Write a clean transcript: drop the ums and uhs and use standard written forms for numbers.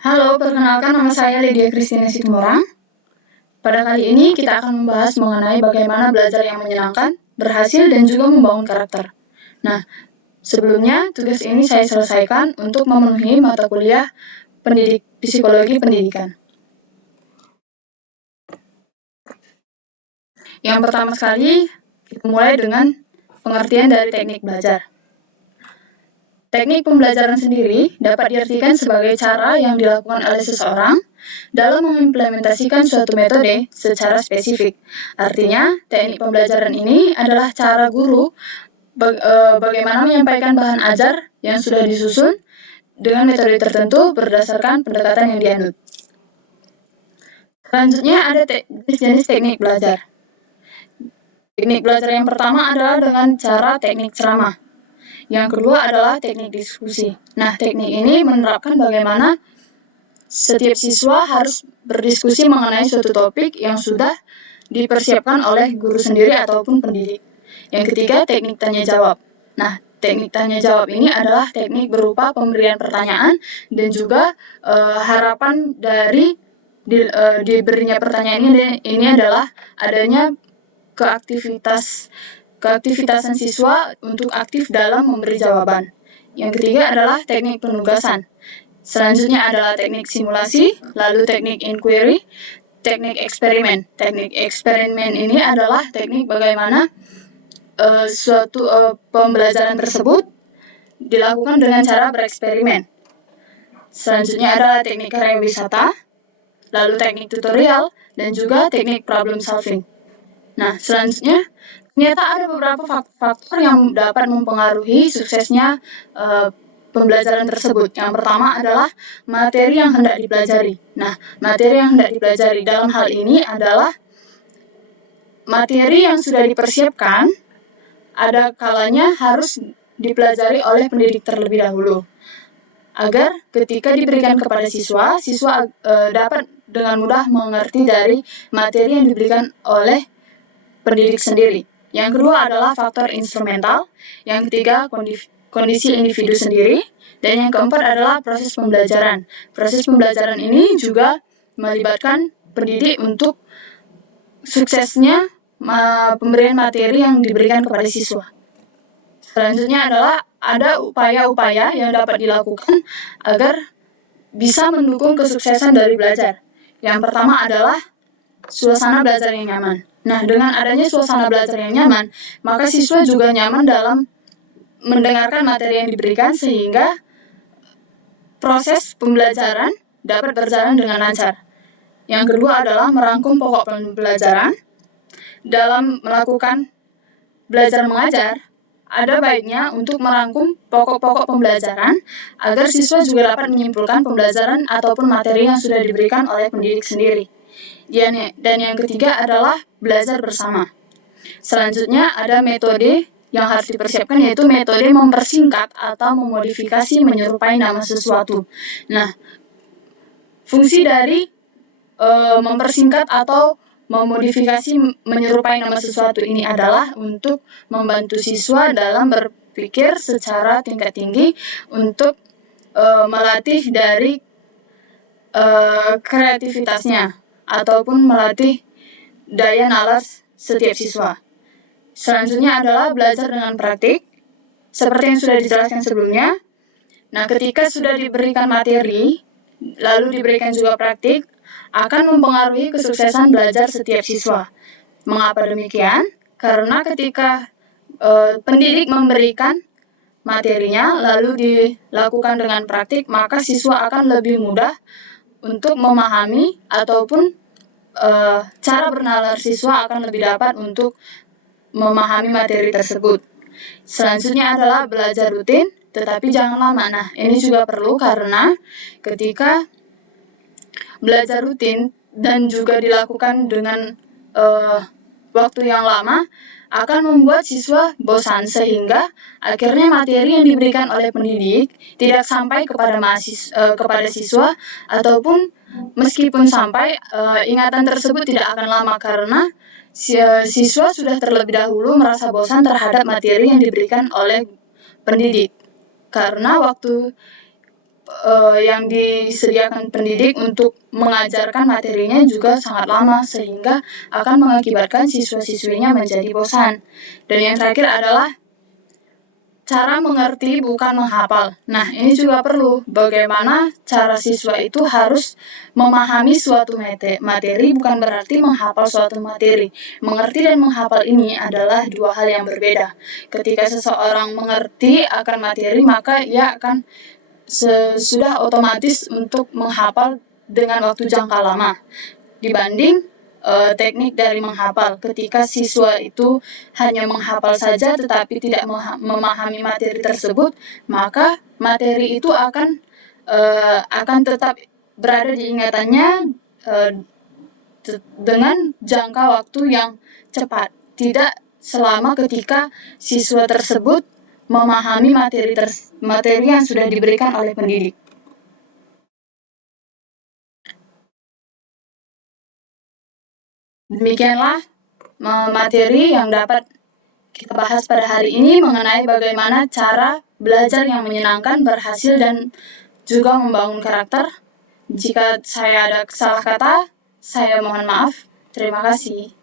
Halo, perkenalkan nama saya Lydia Christina Situmorang. Pada kali ini kita akan membahas mengenai bagaimana belajar yang menyenangkan, berhasil, dan juga membangun karakter. Nah, sebelumnya tugas ini saya selesaikan untuk memenuhi mata kuliah psikologi pendidikan. Yang pertama sekali, kita mulai dengan pengertian dari teknik belajar. Teknik pembelajaran sendiri dapat diartikan sebagai cara yang dilakukan oleh seseorang dalam mengimplementasikan suatu metode secara spesifik. Artinya, teknik pembelajaran ini adalah cara guru bagaimana menyampaikan bahan ajar yang sudah disusun dengan metode tertentu berdasarkan pendekatan yang dianut. Selanjutnya ada jenis teknik belajar. Teknik belajar yang pertama adalah dengan cara teknik ceramah. Yang kedua adalah teknik diskusi. Nah, teknik ini menerapkan bagaimana setiap siswa harus berdiskusi mengenai suatu topik yang sudah dipersiapkan oleh guru sendiri ataupun pendidik. Yang ketiga, teknik tanya jawab. Nah, teknik tanya jawab ini adalah teknik berupa pemberian pertanyaan dan juga harapan dari diberinya pertanyaan ini adalah adanya keaktifitasan siswa untuk aktif dalam memberi jawaban. Yang ketiga adalah teknik penugasan. Selanjutnya adalah teknik simulasi, lalu teknik inquiry, teknik eksperimen. Teknik eksperimen ini adalah teknik bagaimana suatu pembelajaran tersebut dilakukan dengan cara bereksperimen. Selanjutnya adalah teknik karya wisata, lalu teknik tutorial, dan juga teknik problem solving. Nah, selanjutnya ternyata ada beberapa faktor yang dapat mempengaruhi suksesnya pembelajaran tersebut. Yang pertama adalah materi yang hendak dipelajari. Nah, materi yang hendak dipelajari dalam hal ini adalah materi yang sudah dipersiapkan, ada kalanya harus dipelajari oleh pendidik terlebih dahulu. Agar ketika diberikan kepada siswa dapat dengan mudah mengerti dari materi yang diberikan oleh pendidik sendiri. Yang kedua adalah faktor instrumental, yang ketiga kondisi individu sendiri, dan yang keempat adalah proses pembelajaran. Proses pembelajaran ini juga melibatkan pendidik untuk suksesnya pemberian materi yang diberikan kepada siswa. Selanjutnya adalah ada upaya-upaya yang dapat dilakukan agar bisa mendukung kesuksesan dari belajar. Yang pertama adalah suasana belajar yang nyaman. Nah, dengan adanya suasana belajar yang nyaman, maka siswa juga nyaman dalam mendengarkan materi yang diberikan sehingga proses pembelajaran dapat berjalan dengan lancar. Yang kedua adalah merangkum pokok pembelajaran. Dalam melakukan belajar mengajar, ada baiknya untuk merangkum pokok-pokok pembelajaran agar siswa juga dapat menyimpulkan pembelajaran ataupun materi yang sudah diberikan oleh pendidik sendiri. Dan yang ketiga adalah belajar bersama. Selanjutnya ada metode yang harus dipersiapkan, yaitu metode mempersingkat atau memodifikasi menyerupai nama sesuatu. Nah, fungsi dari mempersingkat atau memodifikasi menyerupai nama sesuatu ini adalah untuk membantu siswa dalam berpikir secara tingkat tinggi untuk melatih dari kreativitasnya ataupun melatih daya nalar setiap siswa. Selanjutnya adalah belajar dengan praktik, seperti yang sudah dijelaskan sebelumnya. Nah, ketika sudah diberikan materi, lalu diberikan juga praktik, akan mempengaruhi kesuksesan belajar setiap siswa. Mengapa demikian? Karena ketika pendidik memberikan materinya, lalu dilakukan dengan praktik, maka siswa akan lebih mudah untuk memahami ataupun cara bernalar siswa akan lebih dapat untuk memahami materi tersebut. Selanjutnya adalah belajar rutin, tetapi jangan lama. Nah, ini juga perlu karena ketika belajar rutin dan juga dilakukan dengan waktu yang lama, akan membuat siswa bosan sehingga akhirnya materi yang diberikan oleh pendidik tidak sampai kepada siswa ataupun meskipun sampai ingatan tersebut tidak akan lama karena siswa sudah terlebih dahulu merasa bosan terhadap materi yang diberikan oleh pendidik karena waktu yang disediakan pendidik untuk mengajarkan materinya juga sangat lama, sehingga akan mengakibatkan siswa-siswinya menjadi bosan. Dan yang terakhir adalah cara mengerti bukan menghafal. Nah, ini juga perlu bagaimana cara siswa itu harus memahami suatu materi bukan berarti menghafal suatu materi. Mengerti dan menghafal ini adalah dua hal yang berbeda. Ketika seseorang mengerti akan materi, maka ia akan sudah otomatis untuk menghafal dengan waktu jangka lama. Dibanding teknik dari menghafal. Ketika siswa itu hanya menghafal saja tetapi tidak memahami materi tersebut, maka materi itu akan tetap berada di ingatannya dengan jangka waktu yang cepat, tidak selama ketika siswa tersebut memahami materi yang sudah diberikan oleh pendidik. Demikianlah materi yang dapat kita bahas pada hari ini mengenai bagaimana cara belajar yang menyenangkan, berhasil, dan juga membangun karakter. Jika saya ada salah kata, saya mohon maaf. Terima kasih.